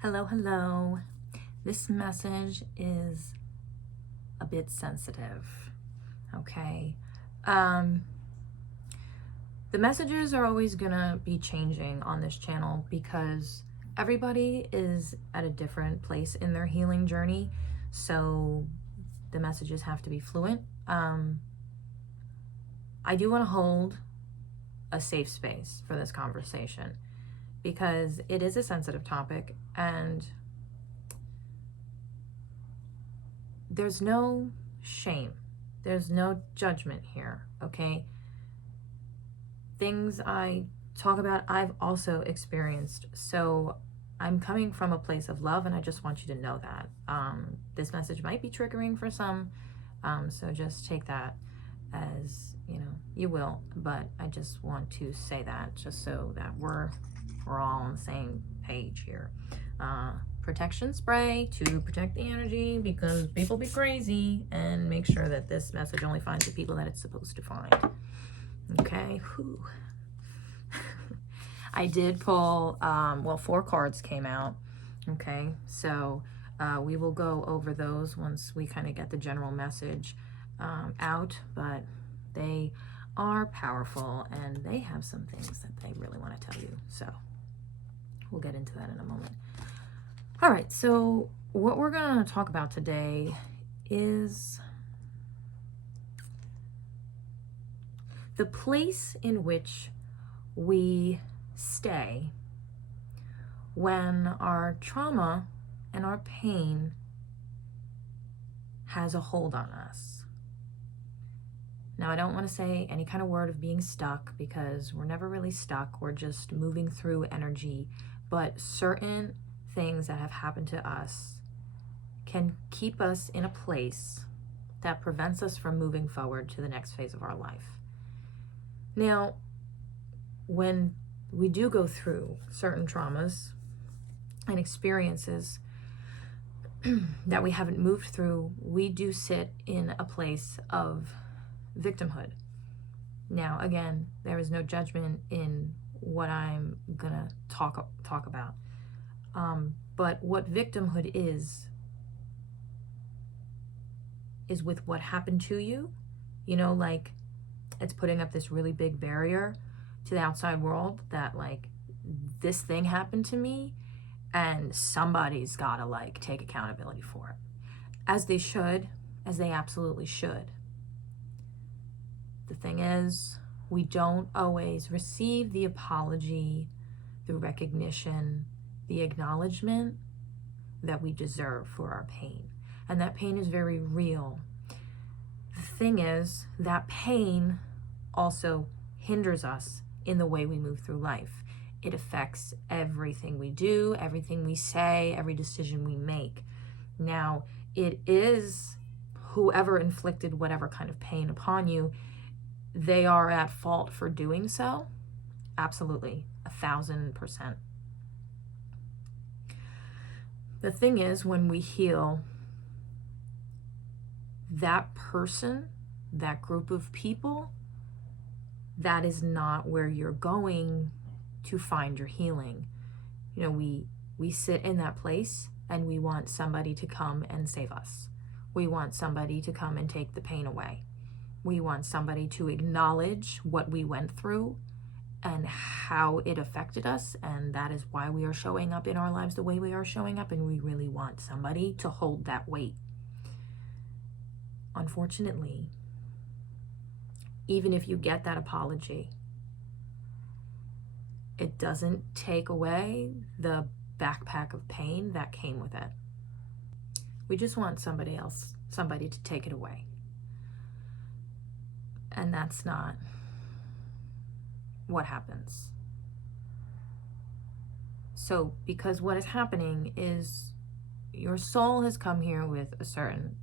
Hello, hello. This message is a bit sensitive, okay? The messages are always gonna be changing on this channel because everybody is at a different place in their healing journey, so the messages have to be fluent. I do want to hold a safe space for this conversation because it is a sensitive topic and there's no shame. There's no judgment here, okay? Things I talk about, I've also experienced. So I'm coming from a place of love and I just want you to know that. This message might be triggering for some, so just take that as, you will. But I just want to say that just so that we're all on the same page here. Protection spray to protect the energy because people be crazy, and make sure that this message only finds the people that it's supposed to find. Okay. Whew. I did pull, 4 cards came out. Okay. So we will go over those once we kind of get the general message out, but they are powerful and they have some things that they really want to tell you. So we'll get into that in a moment. All right, so what we're going to talk about today is the place in which we stay when our trauma and our pain has a hold on us. Now, I don't want to say any kind of word of being stuck because we're never really stuck. We're just moving through energy, but certain things that have happened to us can keep us in a place that prevents us from moving forward to the next phase of our life. Now, when we do go through certain traumas and experiences that we haven't moved through, we do sit in a place of victimhood. Now, again, there is no judgment in what I'm gonna talk about. But what victimhood is with what happened to you, like it's putting up this really big barrier to the outside world that like this thing happened to me and somebody's gotta like take accountability for it. As they should, as they absolutely should. The thing is, we don't always receive the apology, the recognition, the acknowledgement that we deserve for our pain. And that pain is very real. The thing is, that pain also hinders us in the way we move through life. It affects everything we do, everything we say, every decision we make. Now, it is whoever inflicted whatever kind of pain upon you, they are at fault for doing so. Absolutely, 1,000%. The thing is, when we heal, that person, that group of people, that is not where you're going to find your healing. We sit in that place and we want somebody to come and save us. We want somebody to come and take the pain away. We want somebody to acknowledge what we went through and how it affected us, and that is why we are showing up in our lives the way we are showing up, and we really want somebody to hold that weight. Unfortunately, even if you get that apology, it doesn't take away the backpack of pain that came with it. We just want somebody to take it away. And that's not what happens. So, because what is happening is your soul has come here with a certain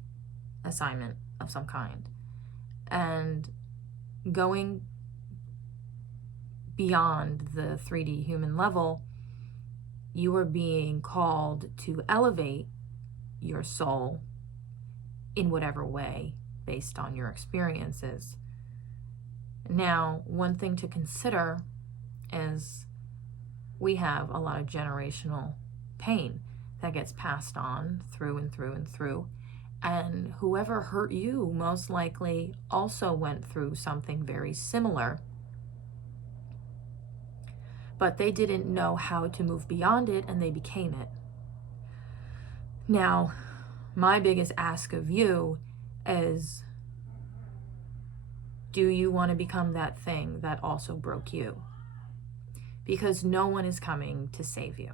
assignment of some kind. And going beyond the 3D human level, you are being called to elevate your soul in whatever way based on your experiences. Now, one thing to consider is we have a lot of generational pain that gets passed on through and through and through. And whoever hurt you most likely also went through something very similar, but they didn't know how to move beyond it, and they became it. Now, my biggest ask of you is, do you want to become that thing that also broke you? Because no one is coming to save you.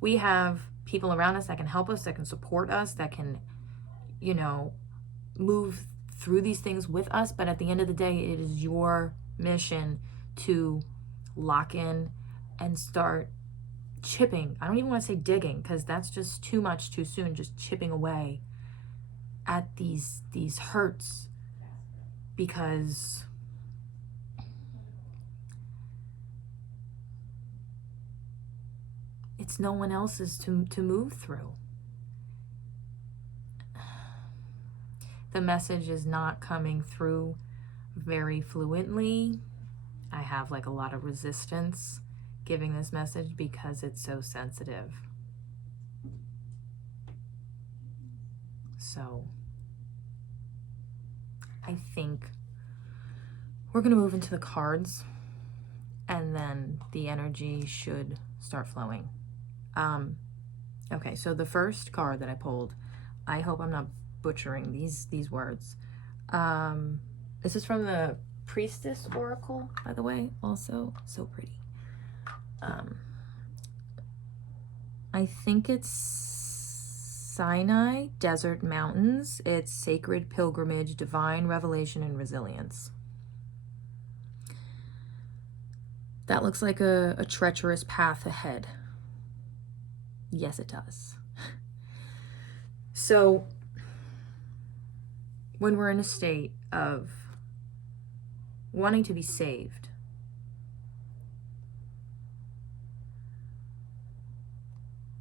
We have people around us that can help us, that can support us, that can, you know, move through these things with us. But at the end of the day, it is your mission to lock in and start chipping. I don't even want to say digging, because that's just too much too soon. Just chipping away at these hurts, because it's no one else's to move through. The message is not coming through very fluently. I have like a lot of resistance giving this message because it's so sensitive. So I think we're going to move into the cards, and then the energy should start flowing. Okay, so the first card that I pulled, I hope I'm not butchering these words. This is from the Priestess Oracle, by the way, also so pretty. I think it's Sinai, Desert Mountains. It's Sacred Pilgrimage, Divine Revelation, and Resilience. That looks like a treacherous path ahead. Yes, it does. So when we're in a state of wanting to be saved,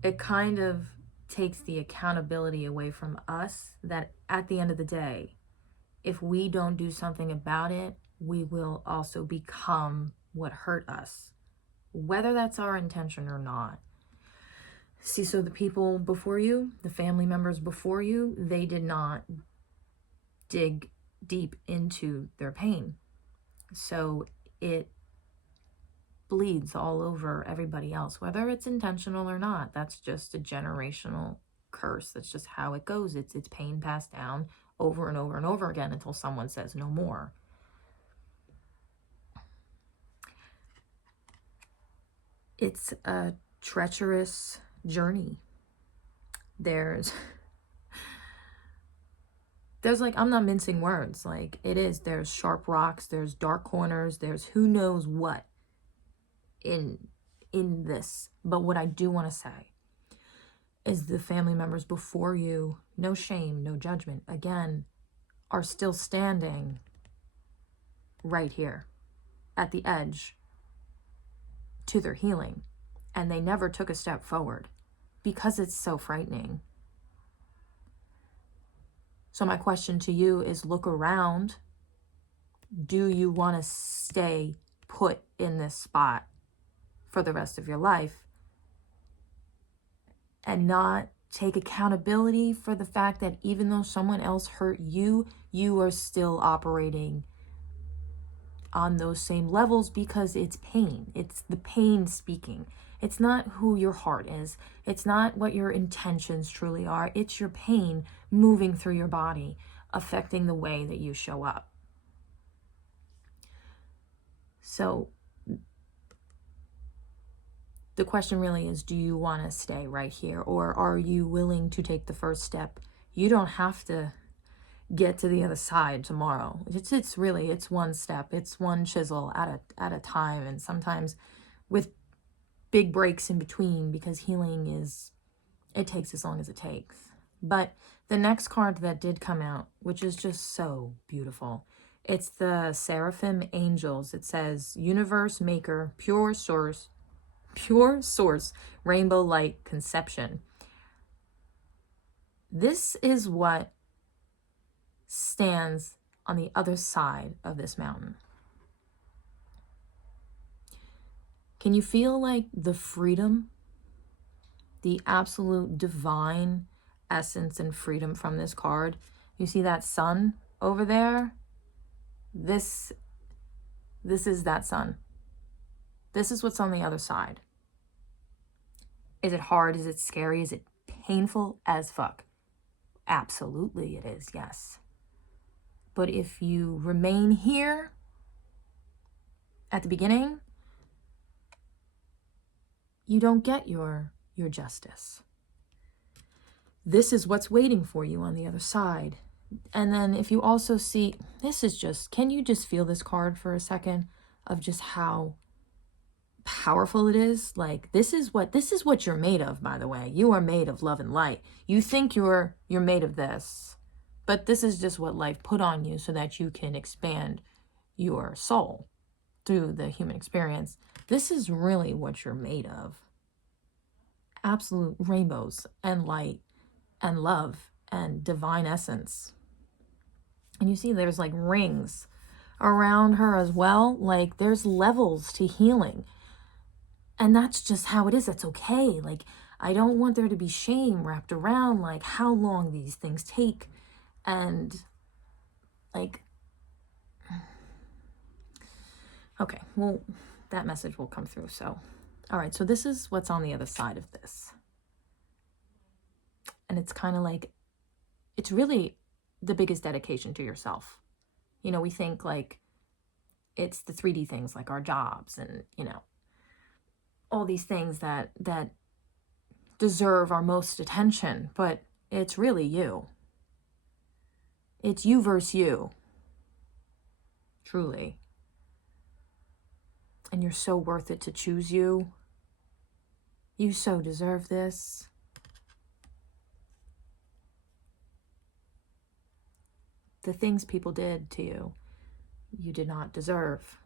it kind of takes the accountability away from us, that at the end of the day, if we don't do something about it, we will also become what hurt us, whether that's our intention or not. See, so the people before you, the family members before you, they did not dig deep into their pain. So it bleeds all over everybody else, whether it's intentional or not. That's just a generational curse. That's just how it goes. It's pain passed down over and over and over again until someone says no more. It's a treacherous journey. There's like, I'm not mincing words, like it is. There's sharp rocks, there's dark corners, there's who knows what in this. But what I do want to say is the family members before you, no shame, no judgment, again, are still standing right here at the edge to their healing. And they never took a step forward because it's so frightening. So my question to you is, look around. Do you want to stay put in this spot for the rest of your life and not take accountability for the fact that even though someone else hurt you, you are still operating on those same levels because it's pain. It's the pain speaking. It's not who your heart is. It's not what your intentions truly are. It's your pain moving through your body, affecting the way that you show up. So the question really is, do you want to stay right here, or are you willing to take the first step? You don't have to get to the other side tomorrow. It's really one step. It's one chisel at a time, and sometimes with big breaks in between, because healing it takes as long as it takes. But the next card that did come out, which is just so beautiful, it's the Seraphim Angels. It says, Universe Maker, Pure Source, Rainbow Light Conception. This is what stands on the other side of this mountain. Can you feel like the freedom the absolute divine essence and freedom from this card. You see that sun over there? This is that sun. This is what's on the other side. Is it hard? Is it scary? Is it painful as fuck? Absolutely it is, yes. But if you remain here at the beginning, you don't get your justice. This is what's waiting for you on the other side. And then if you also see, this is just, can you just feel this card for a second of just how powerful it is? Like, this is what you're made of, by the way. You are made of love and light. You think you're made of this, but this is just what life put on you so that you can expand your soul through the human experience. This is really what you're made of. Absolute rainbows and light and love and divine essence. And you see there's like rings around her as well. Like, there's levels to healing. And that's just how it is. That's okay. Like, I don't want there to be shame wrapped around like how long these things take. And like, okay, well, that message will come through. So, all right, so this is what's on the other side of this. And it's kind of like, it's really the biggest dedication to yourself. You know, we think like it's the 3D things like our jobs and, you know, all these things that deserve our most attention, but it's really you. It's you versus you. Truly. And you're so worth it to choose you. You so deserve this. The things people did to you, you did not deserve.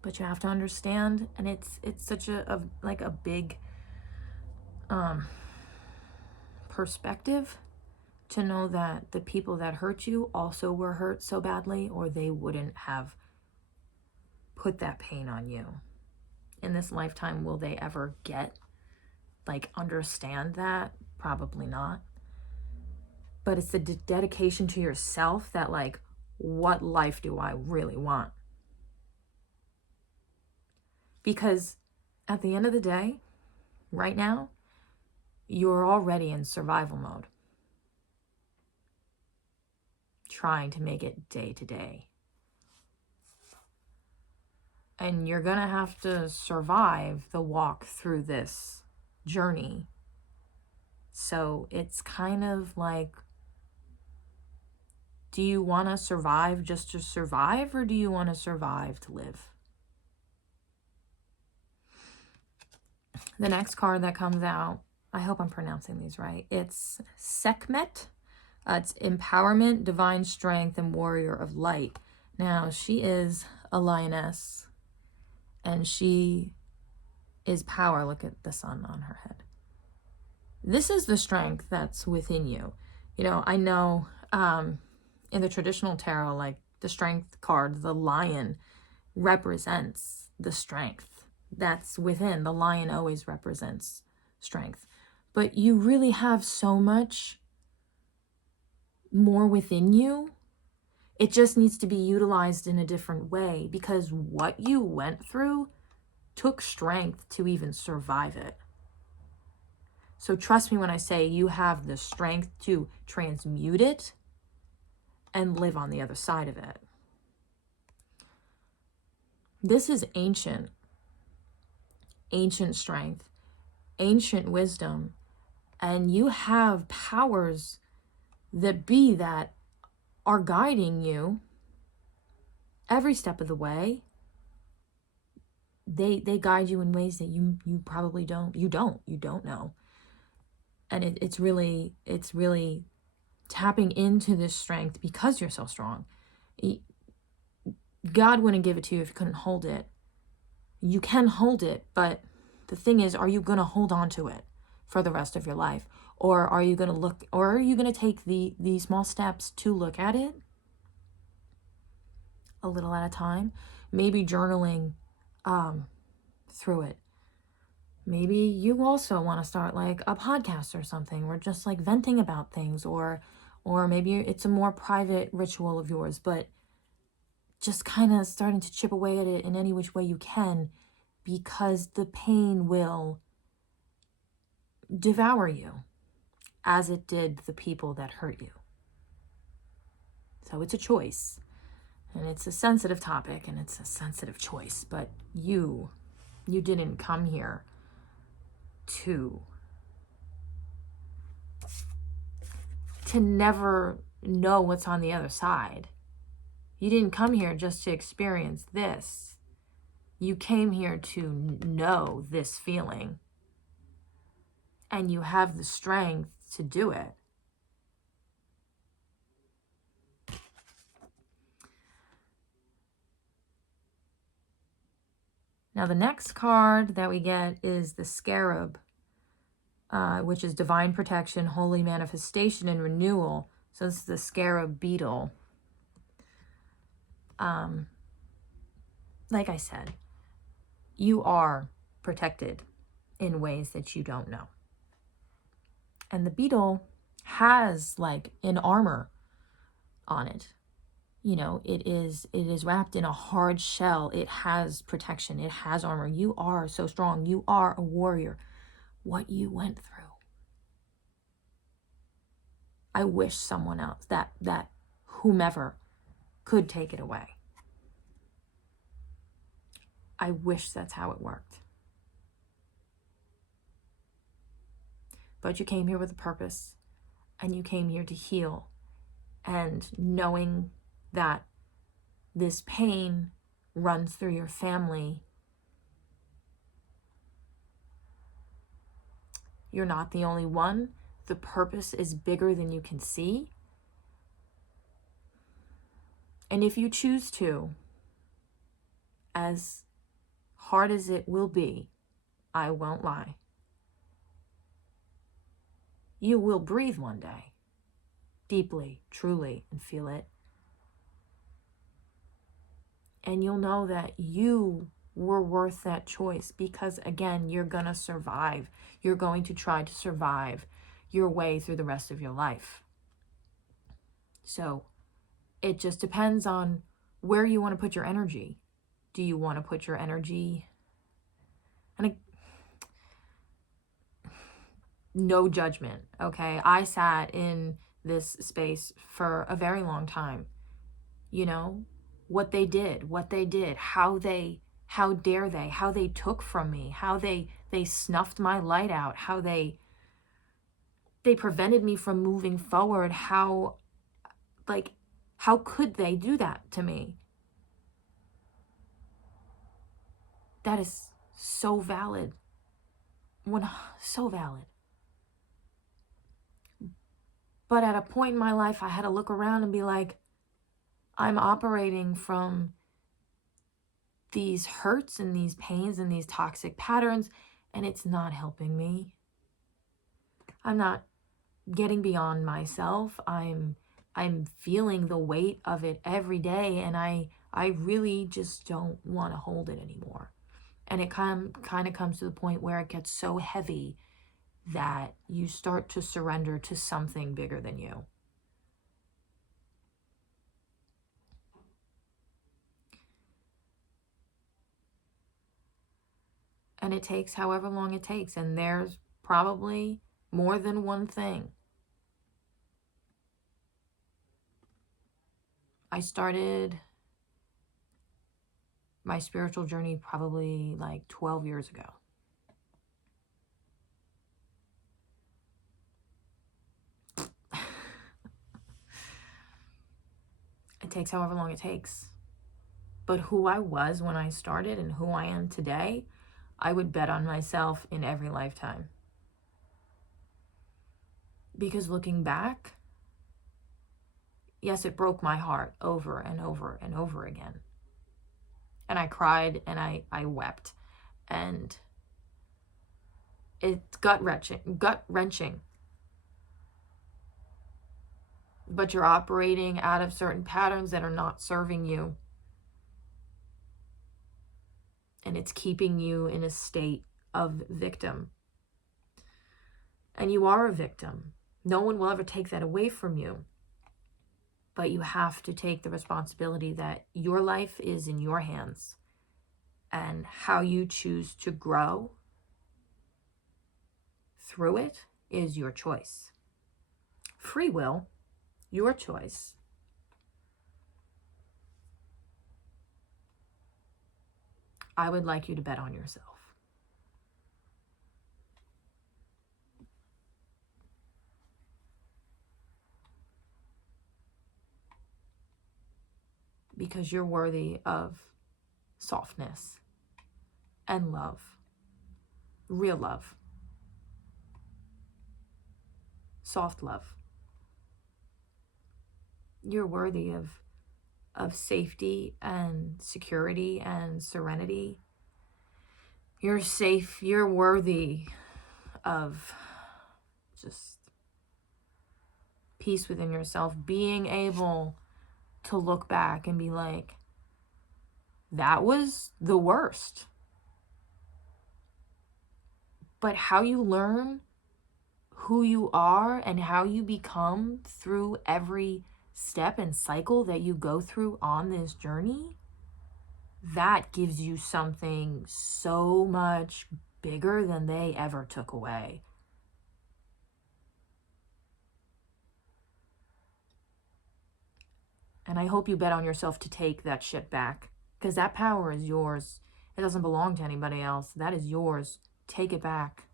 But you have to understand, and it's such a big perspective to know that the people that hurt you also were hurt so badly, or they wouldn't have put that pain on you. In this lifetime, will they ever understand that? Probably not. But it's the dedication to yourself that what life do I really want? Because at the end of the day, right now, you're already in survival mode. Trying to make it day to day. And you're gonna have to survive the walk through this journey. So it's kind of like, do you want to survive just to survive, or do you want to survive to live? The next card that comes out, I hope I'm pronouncing these right. It's Sekhmet. It's empowerment, divine strength, and warrior of light. Now, she is a lioness, and she is power. Look at the sun on her head. This is the strength that's within you. You know, I know in the traditional tarot, the strength card, the lion represents the strength that's within. The lion always represents strength. But you really have so much more within you. It just needs to be utilized in a different way, because what you went through took strength to even survive it. So trust me when I say you have the strength to transmute it and live on the other side of it. This is ancient strength, ancient wisdom, and you have powers that are guiding you every step of the way. They guide you in ways that you probably don't know. And it's really tapping into this strength because you're so strong. God wouldn't give it to you if you couldn't hold it. You can hold it, but the thing is, are you going to hold on to it for the rest of your life? Or are you going to take the small steps to look at it a little at a time? Maybe journaling through it. Maybe you also want to start like a podcast or something, or just like venting about things, or maybe it's a more private ritual of yours, but just kind of starting to chip away at it in any which way you can, because the pain will devour you as it did the people that hurt you. So it's a choice, and it's a sensitive topic, and it's a sensitive choice, but you didn't come here to never know what's on the other side. You didn't come here just to experience this. You came here to know this feeling, and you have the strength to do it. Now, the next card that we get is the Scarab, which is divine protection, holy manifestation, and renewal. So this is the Scarab beetle. Like I said, you are protected in ways that you don't know. And the beetle has like an armor on it. You know, it is wrapped in a hard shell. It has protection. It has armor. You are so strong. You are a warrior. What you went through, I wish someone else, that whomever, could take it away. I wish that's how it worked. But you came here with a purpose, and you came here to heal. And knowing that this pain runs through your family, you're not the only one. The purpose is bigger than you can see. And if you choose to, as hard as it will be, I won't lie, you will breathe one day, deeply, truly, and feel it. And you'll know that you were worth that choice, because again, you're going to survive. You're going to try to survive your way through the rest of your life. So it just depends on where you want to put your energy. Do you want to put your energy, and no judgment, okay? I sat in this space for a very long time. You know, what they did, how dare they, how they took from me, how they snuffed my light out, how they prevented me from moving forward, how could they do that to me? That is so valid. So valid. But at a point in my life, I had to look around and be like, I'm operating from these hurts and these pains and these toxic patterns, and it's not helping me. I'm not getting beyond myself. I'm feeling the weight of it every day, and I really just don't want to hold it anymore. And it kind of comes to the point where it gets so heavy that you start to surrender to something bigger than you. And it takes however long it takes, and there's probably more than one thing. I started my spiritual journey probably like 12 years ago. It takes however long it takes. But who I was when I started and who I am today, I would bet on myself in every lifetime. Because looking back, yes, it broke my heart over and over and over again. And I cried and I wept. And it's gut-wrenching. But you're operating out of certain patterns that are not serving you. and it's keeping you in a state of victim. And you are a victim. No one will ever take that away from you. But you have to take the responsibility that your life is in your hands. And how you choose to grow through it is your choice. Free will, your choice. I would like you to bet on yourself. Because you're worthy of softness and love. Real love. Soft love. You're worthy of safety and security and serenity. You're safe. You're worthy of just peace within yourself. Being able to look back and be like, that was the worst. But how you learn who you are and how you become through every step and cycle that you go through on this journey, that gives you something so much bigger than they ever took away. And I hope you bet on yourself to take that shit back, because that power is yours. It doesn't belong to anybody else. That is yours. Take it back.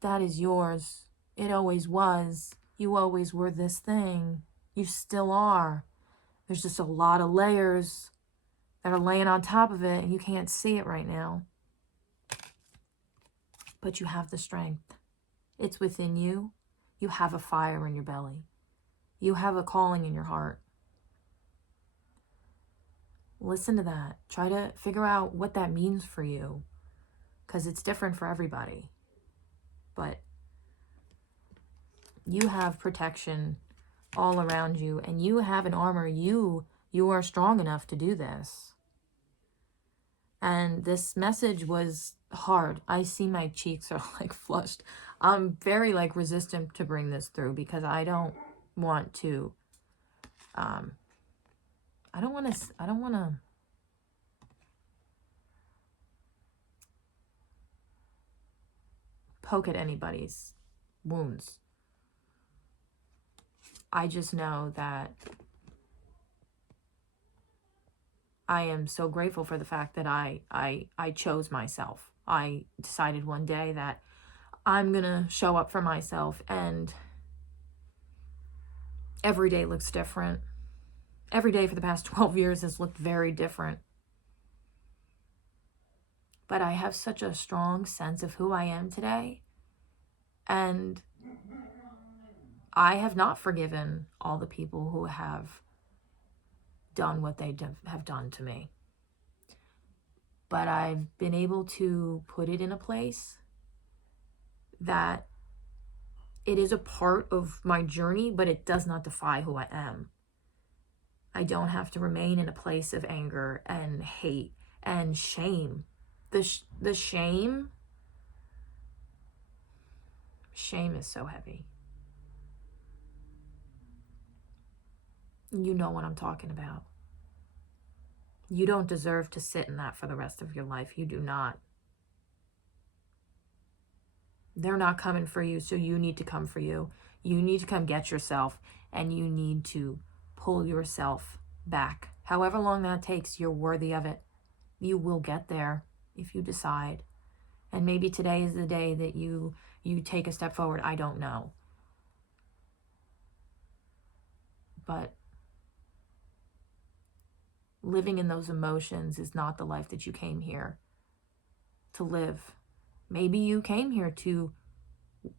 That is yours. It always was. You always were this thing. You still are. There's just a lot of layers that are laying on top of it, and you can't see it right now. But you have the strength. It's within you. You have a fire in your belly. You have a calling in your heart. Listen to that. Try to figure out what that means for you, because it's different for everybody. But you have protection all around you, and you have an armor. You are strong enough to do this. And this message was hard. I see my cheeks are like flushed. I'm very like resistant to bring this through, because I don't want to I don't want to poke at anybody's wounds. I just know that I am so grateful for the fact that I chose myself. I decided one day that I'm gonna show up for myself, and every day looks different. Every day for the past 12 years has looked very different. But I have such a strong sense of who I am today. And I have not forgiven all the people who have done what they have done to me. But I've been able to put it in a place that it is a part of my journey, but it does not define who I am. I don't have to remain in a place of anger and hate and shame. The shame is so heavy. You know what I'm talking about. You don't deserve to sit in that for the rest of your life. You do not. They're not coming for you, so you need to come for you. You need to come get yourself, and you need to pull yourself back. However long that takes, you're worthy of it. You will get there if you decide. And maybe today is the day that you take a step forward. I don't know. But living in those emotions is not the life that you came here to live. Maybe you came here to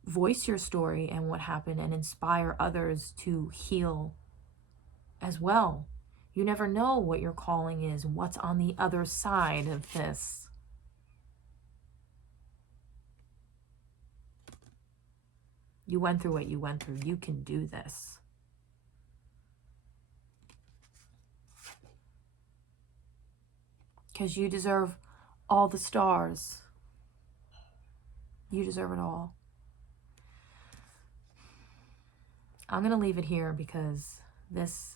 voice your story and what happened and inspire others to heal as well. You never know what your calling is, what's on the other side of this. You went through what you went through. You can do this. because you deserve all the stars. You deserve it all. I'm going to leave it here because this,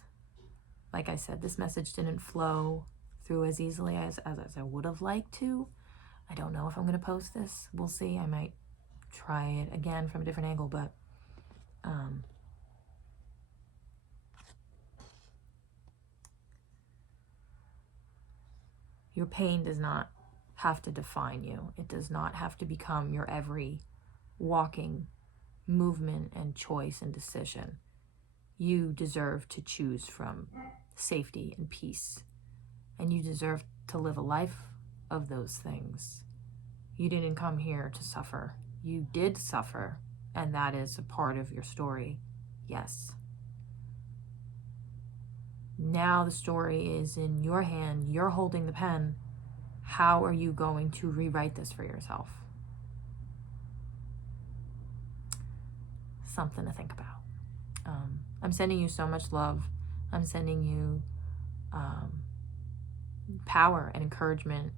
like I said, this message didn't flow through as easily as I would have liked to. I don't know if I'm going to post this. We'll see. I might try it again from a different angle, but your pain does not have to define you. It does not have to become your every walking movement and choice and decision. You deserve to choose from safety and peace, and you deserve to live a life of those things. You didn't come here to suffer. You did suffer, and that is a part of your story, yes. Now the story is in your hand. You're holding the pen. How are you going to rewrite this for yourself? Something to think about. I'm sending you so much love. I'm sending you power and encouragement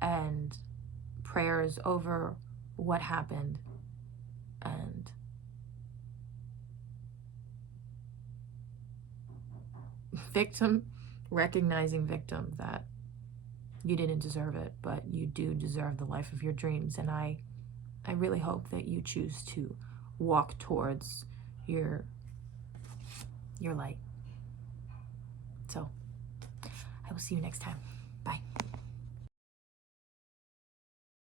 and prayers over what happened, and recognizing victim, that you didn't deserve it, but you do deserve the life of your dreams. And I really hope that you choose to walk towards your light. So I will see you next time. Bye.